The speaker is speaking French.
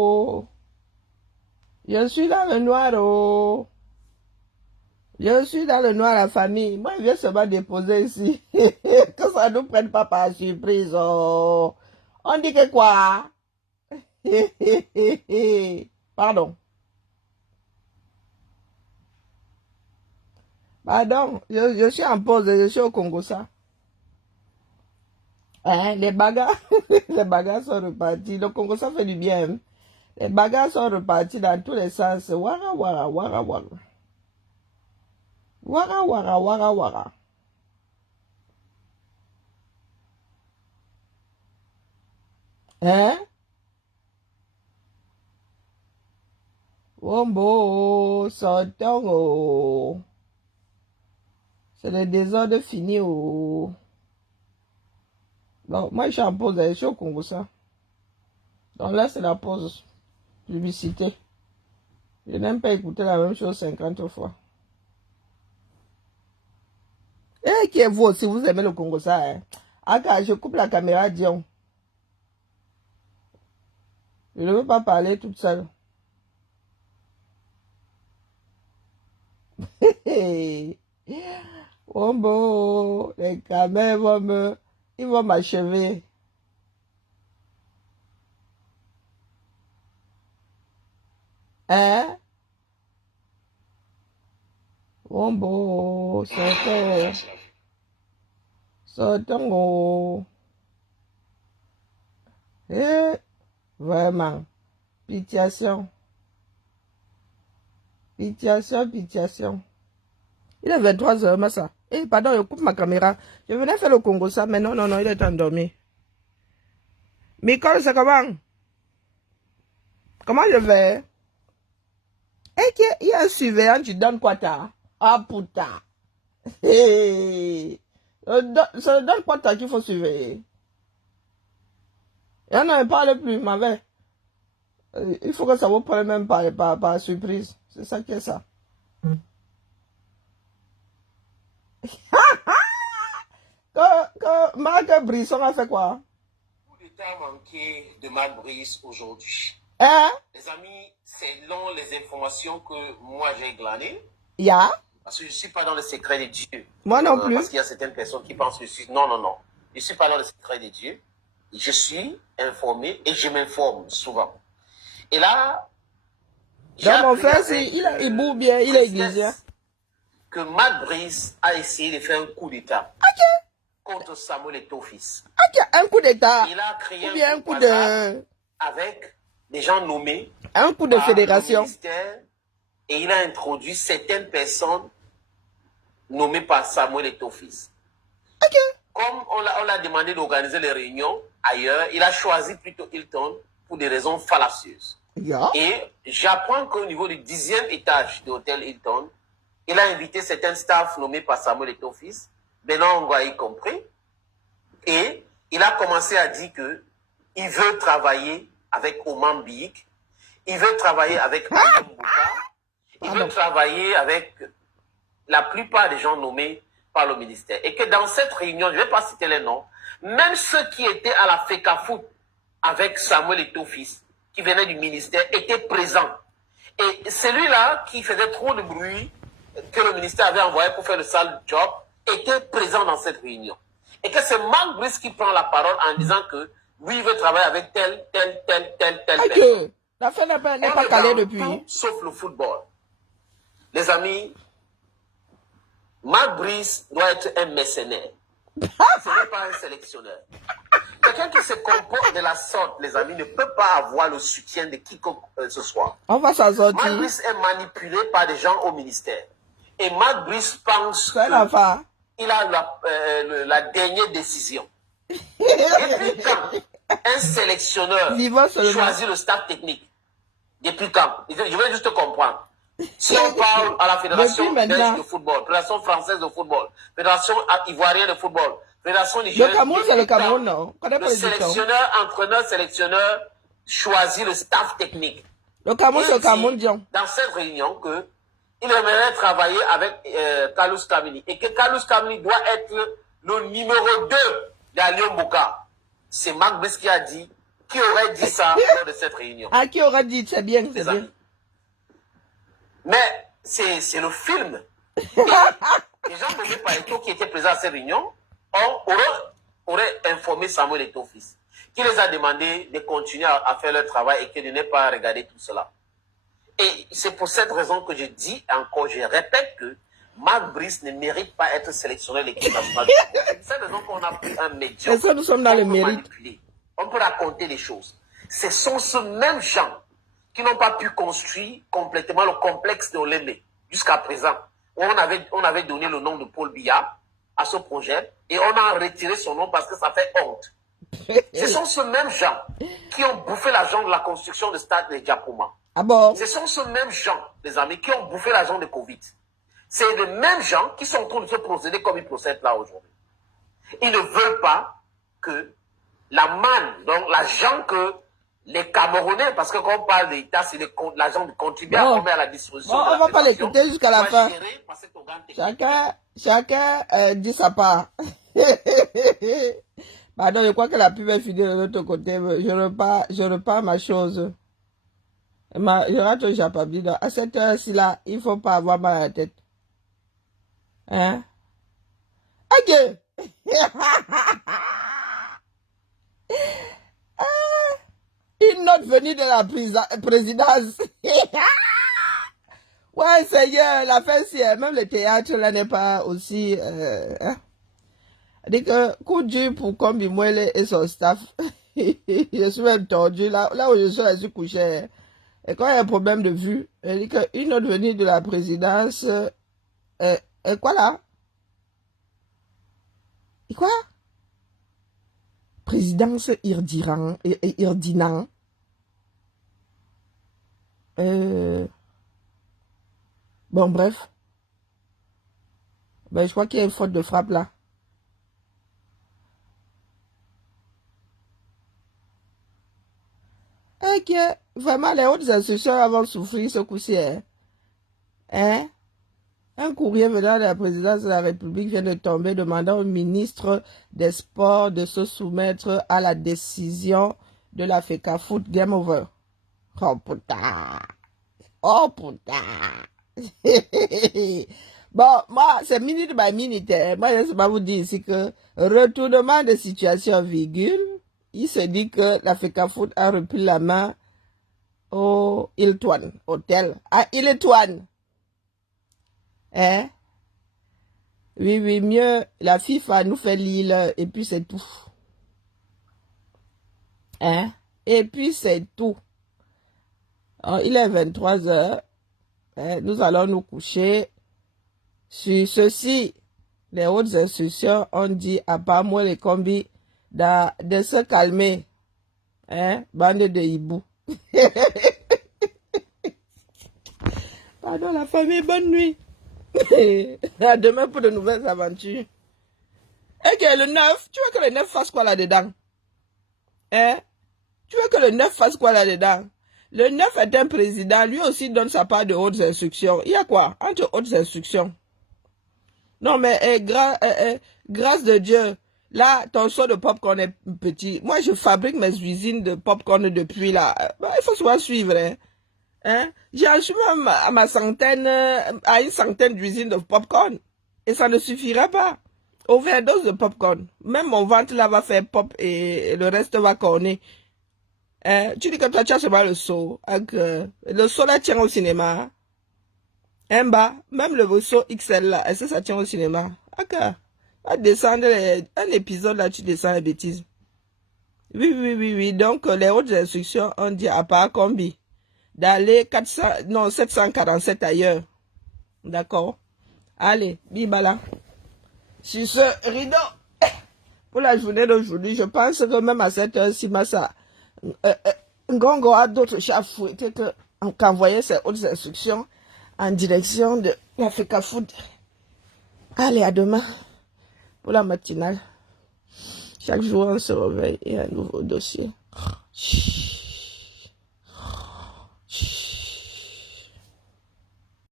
Oh, je suis dans le noir, oh. Je suis dans le noir, la famille. Moi, je viens seulement déposer ici. Que ça ne nous prenne pas par surprise, oh. On dit que quoi? Pardon. Pardon, je suis en pause, je suis au Congo, ça. Hein, les bagarres, les bagarres sont repartis. Le Congo, ça fait du bien, hein. Les bagarres sont repartis dans tous les sens. Wara, wara, wara, wara. Wara, wara, wara, wara. Hein? Wombo, sortons, oh. C'est le désordre fini, oh. Donc, moi, je suis en pause, je suis au Congo, ça. Donc là, c'est la pause. Publicité. Je n'aime pas écouter la même chose 50 fois. Et qui est vous aussi, vous aimez le Congo, ça, hein? Ah, je coupe la caméra, Dion. Je ne veux pas parler toute seule. Wombo, les caméras ils vont m'achever. Hein? Wombo, sortons. Sortons, oh. Vraiment. Pitiation. Pitiation, pitiation. Il est 23h, mais ça. Pardon, je coupe ma caméra. Je venais faire le Congo, ça, mais non, non, non, il est endormi. Micole, c'est comment? Comment je vais? Il y a un surveillant, tu donnes quoi, t'as? Ah, putain. Ça donne quoi, t'as qu'il faut surveiller? Et on n'en parle plus, m'avait. Il faut que ça vous prenne même par surprise. C'est ça qui est ça. Que Marc Brisson a fait quoi? Coup d'état manqué de Marc Brice aujourd'hui. Hein? Les amis, selon les informations que moi j'ai glanées, Yeah. parce que je ne suis pas dans le secret de Dieu. Moi non plus. Parce qu'il y a certaines personnes qui pensent que je suis... Non, non, non. Je ne suis pas dans le secret de Dieu. Je suis informé et je m'informe souvent. Et là, Donc mon frère, il boue bien, il est aiguisé. Que Marc Brice a essayé de faire un coup d'état contre Samuel Eto'o-Fils. Un coup d'état. Il a créé ou bien un coup de... avec des gens nommés. Un coup de par fédération. le ministère, et il a introduit certaines personnes nommées par Samuel Eto'o-Fils. Comme on l'a demandé d'organiser les réunions ailleurs, il a choisi plutôt Hilton pour des raisons fallacieuses. Yeah. Et j'apprends qu'au niveau du 10e étage de l'hôtel Hilton, il a invité certains staffs nommés par Samuel Eto'o-Fils, Benoît Ongwa y compris, et il a commencé à dire qu'il veut travailler avec Oman Biik, il veut travailler avec Ayom Bouka, il veut travailler avec la plupart des gens nommés par le ministère. Et que dans cette réunion, je ne vais pas citer les noms, même ceux qui étaient à la FECAFOOT avec Samuel Eto'o-Fils, qui venaient du ministère, étaient présents. Et celui-là qui faisait trop de bruit, que le ministère avait envoyé pour faire le sale job, était présent dans cette réunion. Et que c'est Marc Brice qui prend la parole en disant que lui, il veut travailler avec telle personne. L'affaire n'est pas calée depuis. Tout, sauf le football. Les amis, Marc Brice doit être un mercenaire. Ce n'est pas un sélectionneur. Quelqu'un qui se comporte de la sorte, les amis, ne peut pas avoir le soutien de quiconque ce soit. On va s'en sortir. Marc Brice est manipulé par des gens au ministère. Et Marc Brice pense qu'il a la dernière décision. Depuis quand un sélectionneur choisit le staff technique? Depuis quand? Je vais juste comprendre. Si on parle à la Fédération belge de football, Fédération française de football, Fédération ivoirienne de football, Fédération nigérienne... Le Cameroun, c'est le Cameroun, non? Le sélectionneur, entraîneur, sélectionneur choisit le staff technique. Le Cameroun, c'est le Cameroun, Dion. Dans cette réunion, il aimerait travailler avec Carlos Kameni. Et que Carlos Kameni doit être le numéro 2 d'Aliom Bouka. C'est Marc Brice qui a dit qui aurait dit ça lors de cette réunion? Ah, qui aurait dit, c'est bien, c'est bien. Mais c'est le film. Et les gens nommés par Eto'o qui étaient présents à cette réunion auraient informé Samuel Eto'o fils, qui les a demandé de continuer à faire leur travail et que de ne pas regarder tout cela. Et c'est pour cette raison que je dis encore, je répète que Marc Brice ne mérite pas être sélectionné à l'équipe nationale. C'est pour cette raison qu'on a pris un médium. Et ça, nous sommes dans le mérite. On peut raconter les choses. Ce sont ces mêmes gens qui n'ont pas pu construire complètement le complexe de Olembe jusqu'à présent. On avait donné le nom de Paul Biya à ce projet et on a retiré son nom parce que ça fait honte. Ce sont ces mêmes gens qui ont bouffé l'argent de la construction du stade de Diapouma. Ah bon? Ce sont ces mêmes gens, les amis, qui ont bouffé l'argent de Covid. C'est les mêmes gens qui sont en train de se procéder comme ils procèdent là aujourd'hui. Ils ne veulent pas que la manne, donc l'argent que les Camerounais, parce que quand on parle d'État, c'est l'argent du contribuable qu'on met à la disposition. Bon, de la on va pas l'écouter jusqu'à la fin. Chacun dit sa part. Pardon, je crois que la pub est finie de l'autre côté. Je repars ma chose. Je rate au Japabli. À cette heure-ci là, il ne faut pas avoir mal à la tête. Hein? Ok. Une note venue de la présidence. Ouais, Seigneur, la fin, si même le théâtre là n'est pas aussi... hein? Dit que coup dur pour Kombi Mwele et son staff. Je suis même tordu. Là où je suis couché. Et quand il y a un problème de vue, elle dit qu'une note venue de la présidence... et quoi là? Et quoi? Présidence Irdinan. Bon, bref. Ben, je crois qu'il y a une faute de frappe là. Ok, vraiment, les hautes institutions vont souffrir ce coup-ci. Hein? Un courrier venant de la présidence de la République vient de tomber demandant au ministre des Sports de se soumettre à la décision de la FECAFOOT Game Over. Oh putain! Oh putain! Bon, moi, c'est minute by minute. Moi, je ne sais pas vous dire ici que retournement de situation, virgule, il se dit que la FECAFOOT a repris la main au Hilton Hotel. À Hilton. Hein? Oui, mieux, la FIFA nous fait l'île et puis c'est tout. Hein? Et puis c'est tout. Alors, il est 23h. Hein? Nous allons nous coucher. Sur ceci, les hautes institutions ont dit à part moi les combis de se calmer. Hein? Bande de hibou. Pardon la famille, bonne nuit. À demain pour de nouvelles aventures. Et que le 9, tu veux que le 9 fasse quoi là-dedans? Hein? Tu veux que le 9 fasse quoi là-dedans? Le 9 est un président, lui aussi donne sa part de hautes instructions. Il y a quoi entre hautes instructions? Non mais grâce de Dieu, là ton seau de popcorn est petit. Moi je fabrique mes usines de popcorn depuis là. Il faut souvent suivre. Hein? J'en suis même à une centaine d'usines de popcorn. Et ça ne suffira pas. Overdose de popcorn. Même mon ventre là va faire pop et le reste va corner. Hein? Tu dis que toi tu as seulement le seau. Le seau là tient au cinéma. Un bas, même le seau XL là, est-ce que ça tient au cinéma? Ok. Va descendre un épisode là, tu descends les bêtises. Oui. Donc les hautes instructions ont dit à part Kombi d'aller 747 ailleurs. D'accord? Allez, bibala. Sur ce rideau, pour la journée d'aujourd'hui, je pense que même à cette heure-ci, Ngongo a d'autres chats fouettés qu'envoyer ses hautes instructions en direction de la FECAFOOT. Allez, à demain pour la matinale. Chaque jour, on se réveille et un nouveau dossier.